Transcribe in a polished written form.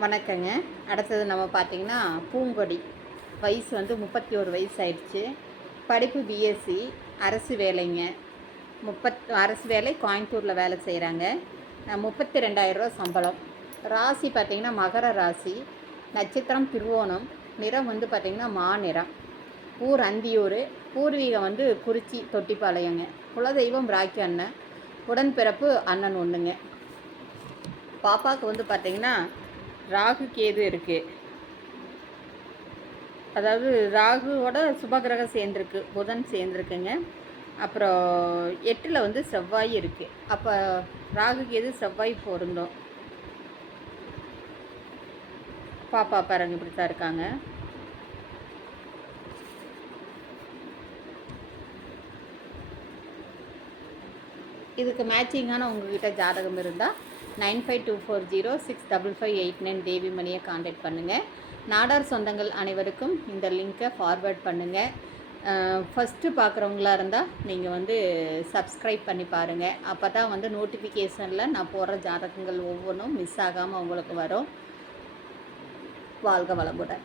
வணக்கங்க. அடுத்தது நம்ம பார்த்திங்கன்னா பூங்கொடி. வயசு வந்து 31 வயசு ஆயிடுச்சு. படிப்பு பிஎஸ்சி. அரசு வேலைங்க. அரசு வேலை கோயம்புத்தூரில் வேலை செய்கிறாங்க. 32,000 ரூபா சம்பளம். ராசி பார்த்திங்கன்னா மகர ராசி. நட்சத்திரம் திருவோணம். நிறம் வந்து பார்த்திங்கன்னா மாநிறம். ஊர் அந்தியூர். பூர்வீகம் வந்து குறிச்சி தொட்டிப்பாளையங்க. குலதெய்வம் ராக்கி அண்ணன். உடன்பிறப்பு அண்ணன் ஒன்றுங்க. பாப்பாவுக்கு வந்து பார்த்திங்கன்னா ராகு கேது இருக்குது. அதாவது ராகுவோட சுபகிரகம் சேர்ந்துருக்கு, புதன் சேர்ந்துருக்குங்க. அப்புறம் 8ல் வந்து செவ்வாய் இருக்குது. அப்போ ராகு கேது செவ்வாய் பொருந்தும். பாப்பா பாருங்க இப்படி தான் இருக்காங்க. இதுக்கு மேட்சிங்கான உங்ககிட்ட ஜாதகம் இருந்தால் 9524065589 தேவிமணியை காண்டாக்ட் பண்ணுங்கள். நாடார் சொந்தங்கள் அனைவருக்கும் இந்த லிங்க்கை ஃபார்வேர்ட் பண்ணுங்கள். ஃபஸ்ட்டு பார்க்குறவங்களா இருந்தால் நீங்கள் வந்து சப்ஸ்கிரைப் பண்ணி பாருங்கள். அப்போ தான் வந்து நோட்டிஃபிகேஷனில் நான் போடுற ஜாதகங்கள் ஒவ்வொன்றும் மிஸ் ஆகாமல் உங்களுக்கு வரும். வாழ்க வளமுடன்.